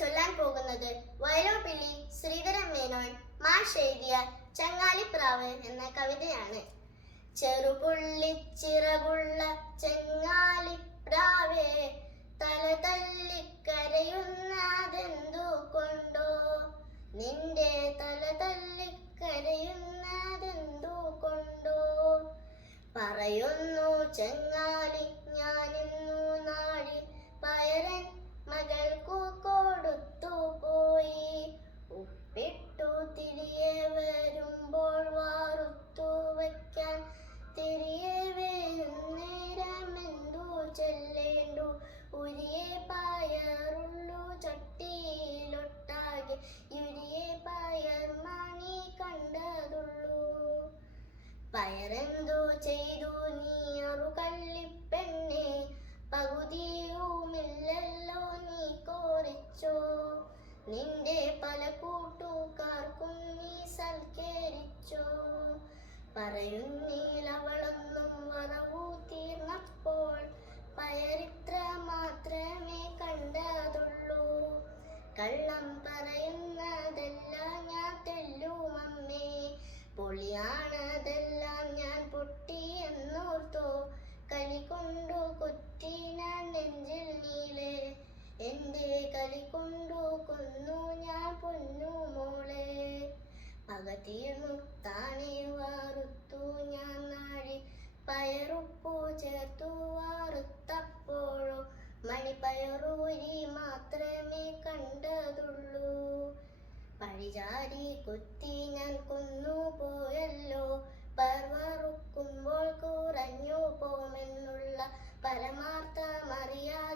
ചൊല്ലാൻ പോകുന്നത് വയലോപ്പിള്ളി ശ്രീധരൻ മേനോൻ മാഷ് എഴുതിയ ചങ്ങാലിപ്രാവ് എന്ന കവിതയാണ്. ചെറുപുള്ളിച്ചിറകുള്ള ചെങ്ങാലിപ്രാവേ, തല തല്ലിക്കരയുന്നതെന്തു കൊണ്ടോ, നിന്റെ തല തല്ലിക്കരയുന്നതെന്തു കൊണ്ടോ. പറയുന്നു ചെങ്ങാലി ഞാനിന്നു നാഴി പയറൻ മകൾക്കു കൊടുത്തു പോയി. ഉപ്പിട്ടു തിരികെ വരുമ്പോൾ വാറുത്തു വയ്ക്കാൻ തിരികെ വരുന്നേരമെന്തു ചെല്ലേണ്ടു. ഉരിയെ പയറുള്ളു ചട്ടിയിലൊട്ടാകെ, യുരിയെ പയർ മണി കണ്ടതുള്ളൂ. പയറെന്തു ചെയ്തു നീ അറുകള്ളിപ്പെണ്ണെ, പകുതിയുമില്ലല്ലോ നീ കോറിച്ചോ. നിന്റെ പല കൂട്ടുകാർക്കും നീ സൽക്കരിച്ചോ. പറയുന്നീലവളൊന്നും വറവു തീർന്നപ്പോൾ പയറിത്ര മാത്രമേ കണ്ടതുള്ളൂ. കള്ളം പറയുന്നതെല്ലാം ഞാൻ തെല്ലുമമ്മേ, പൊളിയാണതെല്ലാം ഞാൻ പൊട്ടിയെന്നോർത്തോ. കലി കൊണ്ടു കുത്തി ഞാൻ നെഞ്ചിൽ നീളെ, എന്റെ കലി കൊണ്ടു കൊന്നു ഞാൻ പൊന്നു മോളെ. പക തീർന്നു താനെ വാറുത്തു ഞാൻ നാഴി പയറുപ്പു ചേർത്തു വാറുത്തപ്പോഴോ, മണിപ്പയറൂരി മാത്രമേ കണ്ടതുള്ളൂ. പഴിചാരി കുത്തി ഞാൻ കൊന്നു പോയല്ലോ, പയർവറുക്കുമ്പോൾ കുറഞ്ഞു പോമെന്നുള്ള പരമാർത്ഥമറിയാതെ